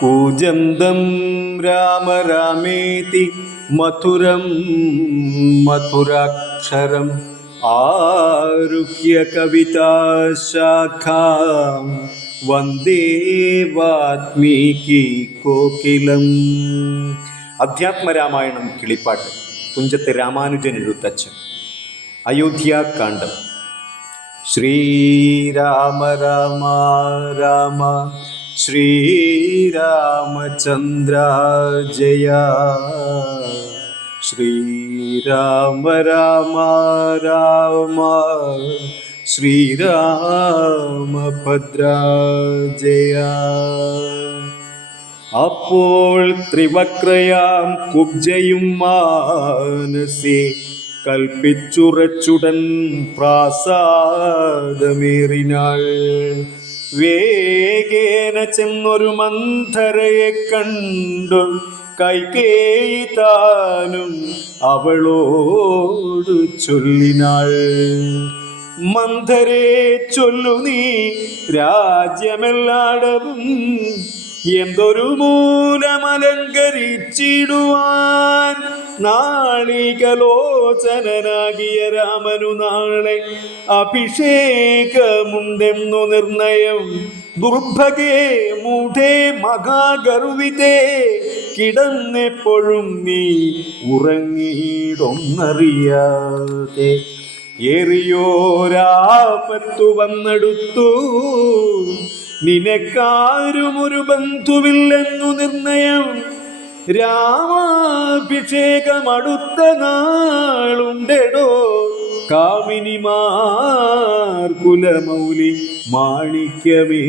കൂജന്തം രാമ രാമേതി മധുരം മധുരാക്ഷരം ആരുഹ്യ കവിതാശാഖാം വന്ദേ വാത്മീകി കോകിലം. അധ്യാത്മരാമായണം കിളിപ്പാട്ട് തുഞ്ചത്ത് രാമാനുജൻ എഴുത്തച്ഛൻ. അയോധ്യാകാന്ഡം. ശ്രീരാമ രാമ രാമ ശ്രീരാമചന്ദ്ര ജയ. ശ്രീരാമ രാമ രാമ ശ്രീരാമഭദ്ര ജയ. അപ്പോൾ ത്രിവക്രയാം കുബ്ജയും മാനസേ കൽപ്പിച്ചുറച്ചുടൻ പ്രാസാദമേറിനാൾ. വേഗേന ചെന്നൊരു മന്ധരയെ കണ്ടു കൈകേയി താനും അവളോട് ചൊല്ലിനാൾ. മന്ധരേ, ചൊല്ലു നീ രാജ്യമെല്ലാടവും എന്തൊരു മൂലമലങ്കരിച്ചിടുവാൻ നാളികലോചനാകിയ രാമനു നാളെ അഭിഷേകമുണ്ടെന്നു നിർണയം. ദുർഭഗേ മൂഢേ മഹാഗർവിതേ, കിടന്നെപ്പോഴും നീ ഉറങ്ങിയിടൊന്നറിയാതെ. ഏറിയോരാപത്തു വന്നെടുത്തു, നിനക്കാരും ഒരു ബന്ധുവില്ലെന്നു നിർണയം. രാമാഭിഷേകം അടുത്ത നാളുണ്ടെടോ, കാമിനിമാർ കുലമൗലി മാണിക്യമേ.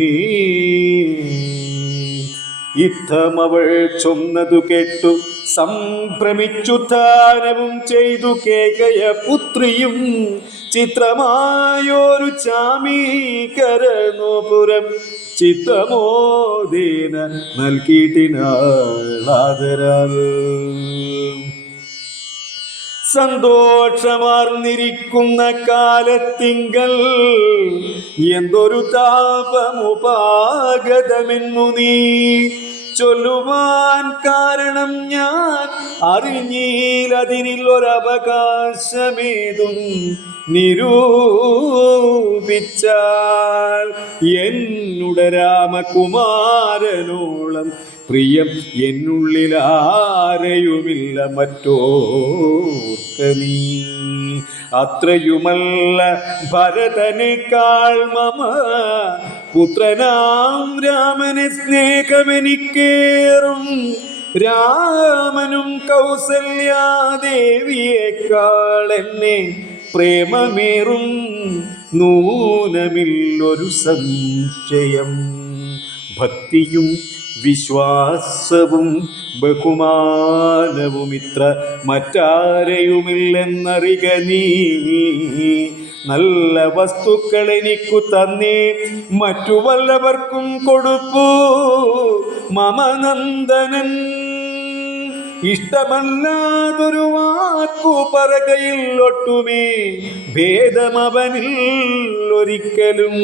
യുദ്ധമവൾ ചൊന്നതു കേട്ടു സംഭ്രമിച്ചു ദാനവും ചെയ്തു കേകയ പുത്രിയും. ചിത്രമായൊരു ചാമീകരനോപുരം ചിത്തമോദേന നൽകിയിട്ടിനാളാദരാൽ. സന്തോഷമാർന്നിരിക്കുന്ന കാലത്തിങ്കൽ എന്തൊരു താപമുപാഗതമെന്നു നീ ചൊല്ലുവാൻ കാരണം ഞാൻ അറിഞ്ഞീലതിനിൽ ഒരവകാശമേതും നിരൂപിച്ചാൽ. എന്നുടെ രാമകുമാരനോളം പ്രിയം എന്നുള്ളിലാരെയുമില്ല മറ്റോർക്ക നീ. അത്രയുമല്ല ഭരതനേക്കാൾ മമ പുത്രനാം രാമനെ സ്നേഹമെനിക്കേറും. രാമനും കൗസല്യാദേവിയേക്കാൾ എന്നെ പ്രേമമേറും നൂനമില്ലൊരു സംശയം. ഭക്തിയും വിശ്വാസവും ബഹുമാനവും ഇത്ര മറ്റാരെയുമില്ലെന്നറിക നീ. നല്ല വസ്തുക്കൾ എനിക്കു തന്നേ മറ്റു വല്ലവർക്കും കൊടുപ്പൂ. മമ നന്ദനൻ ഇഷ്ടമല്ലാതൊരു വാക്കു പറകയിൽ ഒട്ടുമേ ഭേദമവനിൽ ഒരിക്കലും.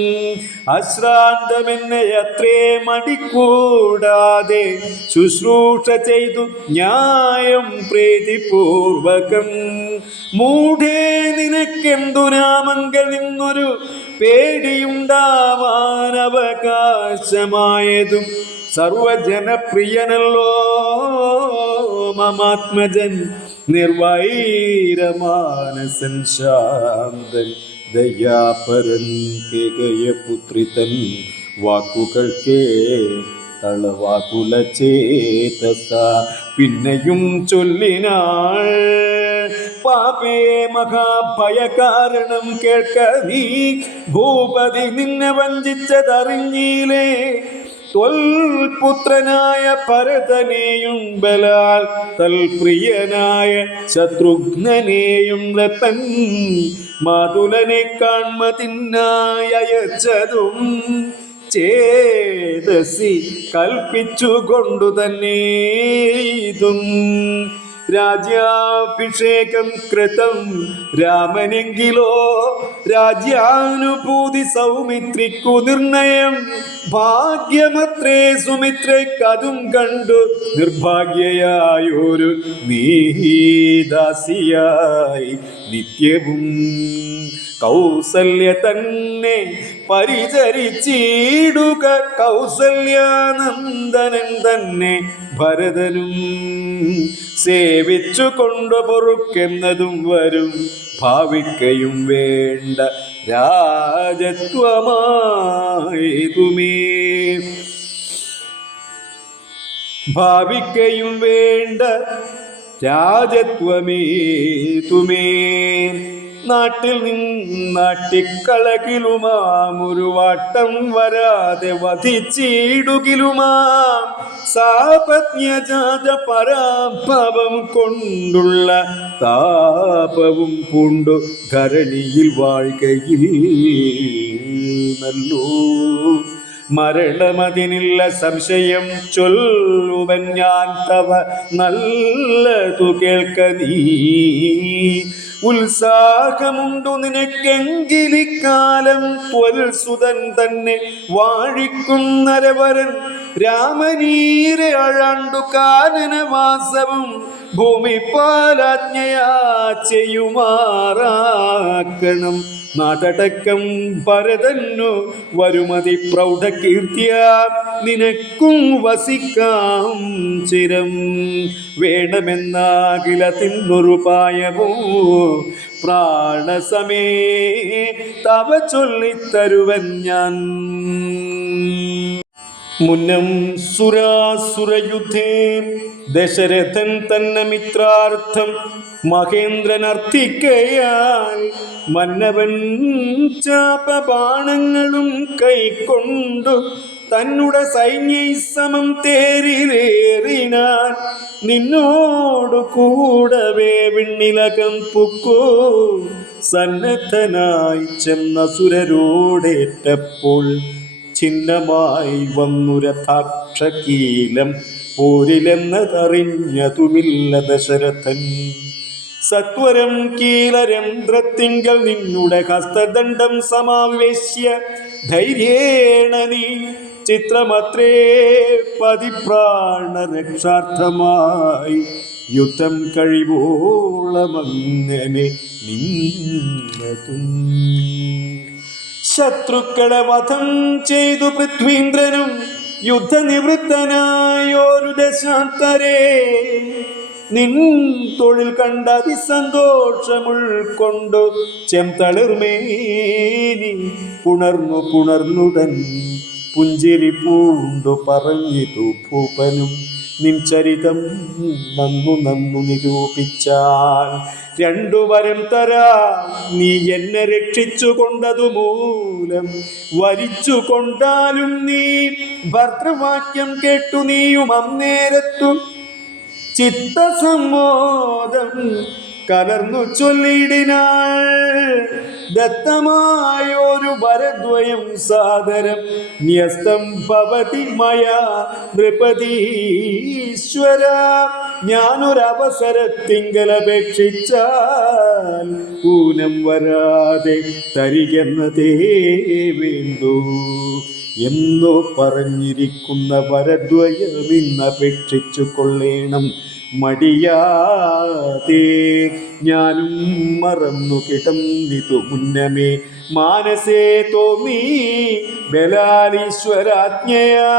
അശ്രാന്തമെന്നെ അത്രേ മടിക്കൂടാതെ ശുശ്രൂഷ ചെയ്തു ന്യായം പ്രീതിപൂർവകം. മൂഢേ, നിനക്കെന്തു രാമങ്കൽ നിന്നൊരു പേടിയുണ്ടാവാൻ അവകാശമായതും. സർവജനപ്രിയനല്ലോ മമാത്മജൻ, നിർവൈരമാനസൻ, ശാന്തൻ, ദയാപരൻ, കേകയപുത്രിതൻ. വാക്കുകൾക്കേ തളവാകുല ചേതസ പിന്നെയും ചൊല്ലിനാൾ. പാപേ മഹാഭയ കാരണം കേൾക്ക നീ. ഭൂപതി നിന്നെ വഞ്ചിച്ചതറിഞ്ഞീലേ. ത്വൽപുത്രനായ ഭരതനെയും ബലാൽ തൽപ്രിയനായ ശത്രുഘ്നനെയും രത്തൻ മാതുലനെ കാൺമതിനായി അയച്ചതും ചേതസി കൽപ്പിച്ചുകൊണ്ടു തന്നെ ഇതും. രാജ്യാഭിഷേകം കൃതം രാമനെങ്കിലോ രാജ്യാനുഭൂതി സൗമിത്രിക്കു നിർണയം ഭാഗ്യമത്രേ സുമിത്രയ്ക്കതും കണ്ടു നിർഭാഗ്യയായൊരു നീദാസിയായി നിത്യവും കൗസല്യ തന്നെ പരിചരിച്ചിടുക കൗസല്യാനന്ദനൻ തന്നെ ഭരതനും സേവിച്ചു കൊണ്ടു പൊറുക്കെന്നതും വരും ഭാവിക്കയും വേണ്ട രാജത്വമായതുമേ ഭാവിക്കയും വേണ്ട രാജത്വമേതുമേ നാട്ടിൽ നിന്നാട്ടിക്കളകിലുമാമൊരു വാട്ടം വരാതെ വധിച്ചിടുകിലുമാം സാപജ്ഞജാത പരാഭവം കൊണ്ടുള്ള താപവും പൂണ്ടു ധരണിയിൽ വാഴ്കയിൽ നല്ലോ മരണമതിനില്ല സംശയം ചൊല്ലുവൻ ഞാൻ തവ നല്ലതു കേൾക്ക നീ ഉത്സാഹമുണ്ടു നിനക്കെങ്കിലിക്കാലം ത്വൽസുതൻ തന്നെ വാഴിക്കുന്നരവരൻ രാമനീരെ അഴാണ്ടു കാനനവാസവും ഭൂമിപ്പാലാജ്ഞയാ ചെയ്യുമാറാക്കണം നാടടക്കം ഭരതന്നു വരുമതി പ്രൗഢകീർത്തിയ നിനക്കും വസിക്കാം ചിരം വേണമെന്നാകിലതിന്നൊരു പായമോ പ്രാണസമേ തവ ചൊല്ലിത്തരുവൻ ഞാൻ മുന്നം സുരാസുരയുദ്ധേ ദശരഥൻ തന്നെ മിത്രാർത്ഥം മഹേന്ദ്രൻ അർത്ഥിക്കയാൽ മന്നവൻ ചാപബാണങ്ങളും കൈക്കൊണ്ടു തന്നുടെ സൈന്യസമം തേരിലേറിനാൻ നിന്നോടു കൂടവേ വിണ്ണിലകം പുക്കോ സന്നദ്ധനായി ചെന്ന സുരരോടേറ്റപ്പോൾ ചിഹ്നമായി വന്നു രഥാക്ഷകീലം പോരിലെന്നതറിഞ്ഞതുമില്ല ദശരഥൻ സത്വരം കീലരന്ധ്രത്തിങ്കൽ നിന്നുടെ ഹസ്തദണ്ഡം സമാവേശ്യ ധൈര്യേണ നീ ചിത്രമത്രേ പതിപ്രാണരക്ഷാർത്ഥമായി യുദ്ധം കഴിവോളമങ്ങനെ നിന്നതും ശത്രുക്കളെ വധം ചെയ്തു പൃഥ്വീന്ദ്രനും യുദ്ധനിവൃത്തനായൊരു ദശാന്തരേ നിൻ തൊഴിൽ കണ്ട അതിസന്തോഷമുൾക്കൊണ്ടു ചെംതളിർമേനി പുണർന്നുടൻ പുഞ്ചിരി പൂണ്ടു പറഞ്ഞിതു ഭൂപനും നിൻ ചരിതം നന്നു നിരൂപിച്ചാൽ രണ്ടു വരം തരാ നീ എന്നെ രക്ഷിച്ചു കൊണ്ടതു മൂലം വരിച്ചു കൊണ്ടാലും നീ ഭർത്തൃവാക്യം കേട്ടു നീയും അന്നേരത്തു ചിത്തസമ്മോദം കലർന്നു ചൊല്ലിടിനാൾ ദത്തമായൊരു വരദ്വയം സാദരം ന്യസ്തം ഭവതി മയാ നൃപതീശ്വര ഞാനൊരവസരത്തിങ്കലപേക്ഷിച്ചാൽ ഊനം വരാതെ തരികെന്നതേ വേണ്ടു എന്നോ പറഞ്ഞിരിക്കുന്ന വരദ്വയമിന്നപേക്ഷിച്ചു കൊള്ളേണം മടിയാതെ ഞാനും മറന്നു കിടന്നിതു മുന്നമേ മാനസേ തോന്നി ബലാലീശ്വരാജ്ഞയാ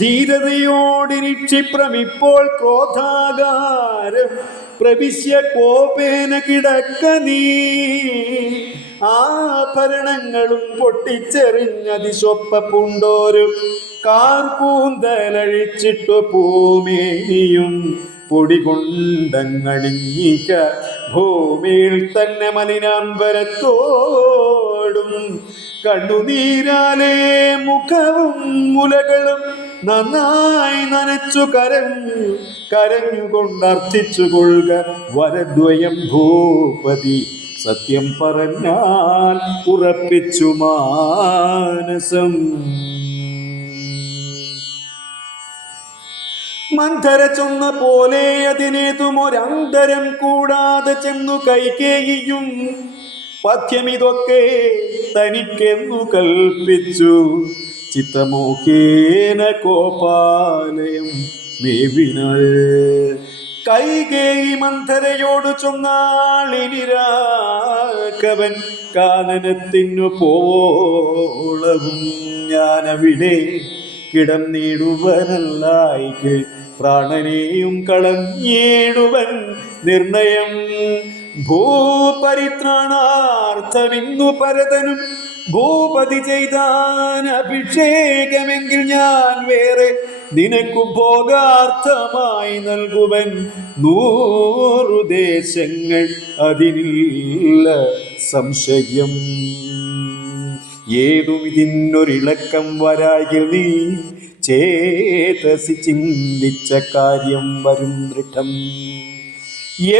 ധീരതയോടിനി ക്ഷിപ്രമിപ്പോൾ ക്രോധാകാരം പ്രവിശ്യ കോപേന കിടക്ക നീ ആഭരണങ്ങളും പൊട്ടിച്ചെറിഞ്ഞതിശൊപ്പ പൂണ്ടോരും കാർകൂന്തലഴിച്ചിട്ടു പൂമേനിയും പൊടി കൊണ്ടങ്ങണിഞ്ഞിക്ക ഭൂമിയിൽ തന്നെ മലിനാംബരത്തോടും കണ്ണുനീരാലേ മുഖവും മുലകളും നന്നായി നനച്ചു കരഞ്ഞുകൊണ്ടർത്ഥിച്ചു കൊള്ളുക വരദ്വയം ഭൂപതി സത്യം പറഞ്ഞാൽ ഉറപ്പിച്ചു മാനസം മന്ധര ചൊന്ന പോലെ അതിനേതുമൊരന്തരം കൂടാതെ ചെന്നു കൈകേയിയും പഥ്യമിതൊക്കെ തനിക്കെന്നു കൽപ്പിച്ചു ചിത്തമോക്കേന കോപാലയം മേവിനാൾ. കൈകേയി മന്ധരയോട് ചൊന്നാളിനി രാഘവൻ കാനനത്തിനു പോളവും ഞാനവിടെ കിടന്നിടുവനല്ലായിക്ക് പ്രാണനെയും കളഞ്ഞിടുവൻ നിർണയം. ഭൂപരിത്രാണാർത്ഥമിന്നു പരതനും ഭൂപതി ചെയ്താൻ അഭിഷേകമെങ്കിൽ ഞാൻ വേറെ നിനക്കു ഭോഗാർത്ഥമായി നൽകുവൻ 100 ദേശങ്ങൾ, അതിനില്ല സംശയം. ഏതും ഇതിനൊരിളക്കം വരായിൽ നീ ചേതസി ചിന്തിച്ച കാര്യം വരും ദൃഢം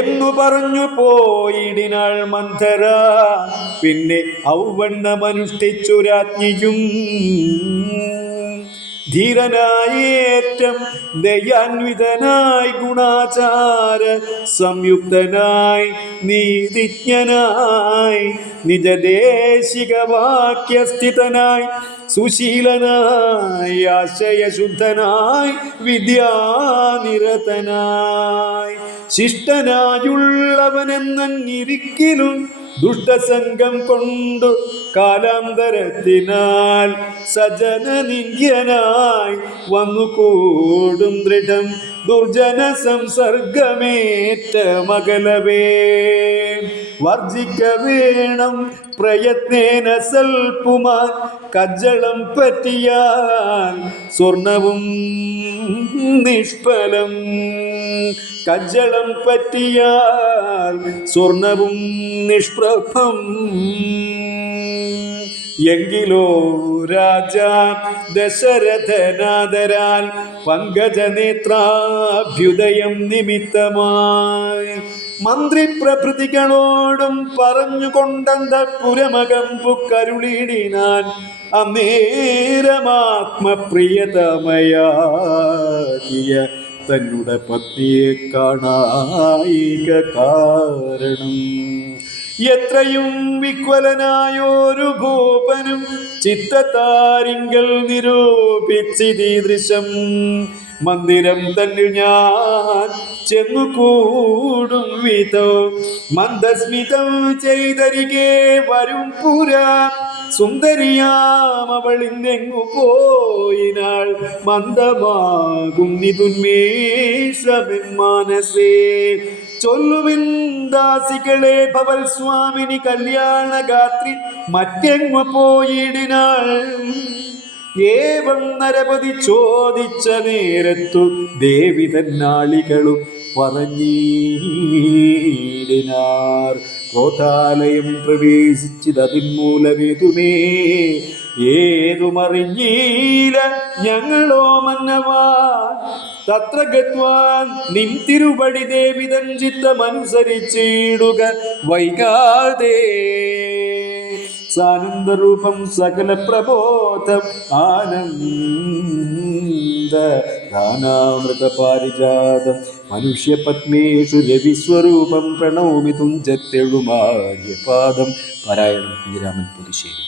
എന്നു പറഞ്ഞു പോയിടിനാൾ മന്ധര. പിന്നെ ഔവണ്ണമനുഷ്ഠിച്ചു രാജ്ഞിയും ധീരനായേറ്റം ദയാന്വിതനായി ഗുണാചാര സംയുക്തനായി നീതിജ്ഞനായി നിജദേശിക വാക്യസ്ഥിതനായി സുശീലനായി ആശയശുദ്ധനായി വിദ്യാനിരതനായി ശിഷ്ടനായുള്ളവനെന്നിരിക്കലും ദുഷ്ടസംഗം കൊണ്ടു കാലാന്തരത്തിനാൽ സജനനിന്ദ്യനായി വന്നുകൂടും ദൃഢം ദുർജന സംസർഗമേറ്റ മകലവേ. വർജിക്ക വേണം പ്രയത്നേന സൽപുമാൻ കജ്ജളം പറ്റിയാൽ സ്വർണവും നിഷ്ഫലം. കജ്ജളം പറ്റിയാൽ സ്വർണവും നിഷ്പ്രഭം. എങ്കിലോ രാജാ ദശരഥനാദരാൽ പങ്കജനേത്രാഭ്യുദയം നിമിത്തമായി മന്ത്രിപ്രഭൃതികളോടും പറഞ്ഞുകൊണ്ടന്തപുരമകം പുക്കരുളിടിനാൻ. അന്നേരമാത്മപ്രിയതമയാകിയ തന്നുടെ പത്നിയെ കാണായിക കാരണം. എത്രയും വിക്വലനായൊരു ഭൂപനും ചിത്തത്താരിങ്കൽ നിരൂപിച്ചിതീദൃശം. മന്ദിരം തന്നിൽ ഞാൻ ചെന്നു കൂടും വിധോ മന്ദസ്മിതം ചെയ്തരികെ വരും പുരാ. സുന്ദരിയാം അവളിന്നെങ്ങു പോയിനാൾ മന്ദമാകും നിതുന്മേഷമെൻ മാനസേ. ചൊല്ലുവിൻ ദാസികളെ ഭവൽ സ്വാമിനി കല്യാണഗാത്രി മറ്റെങ്ങു പോയിടിനാൾ. ഏവം നരപതി ചോദിച്ച നേരത്തു ദേവി തന്നാളികളും പറഞ്ഞിടിനാർ. ക്രോധാലയം പ്രവേശിച്ചതിന്മൂലമേതുമേ ഏതുമറിഞ്ഞീല ഞങ്ങളോ മന്നവാ. തത്ര ഗത്വാൻ നിൻ തിരുവടി ദേവി തൻ ചിത്തമനുസരിച്ചിടുക വൈകാതെ. സാനന്ദരൂപം സകല പ്രബോധം ആനന്ദ ദാനാമൃത പാരിജാതം മനുഷ്യപത്മേഷു രവിസ്വരൂപം പ്രണൗമി തുഞ്ചത്തെഴുമാര്യപാദം. പാരായണം കുഞ്ഞിരാമൻ പുതുശ്ശേരി.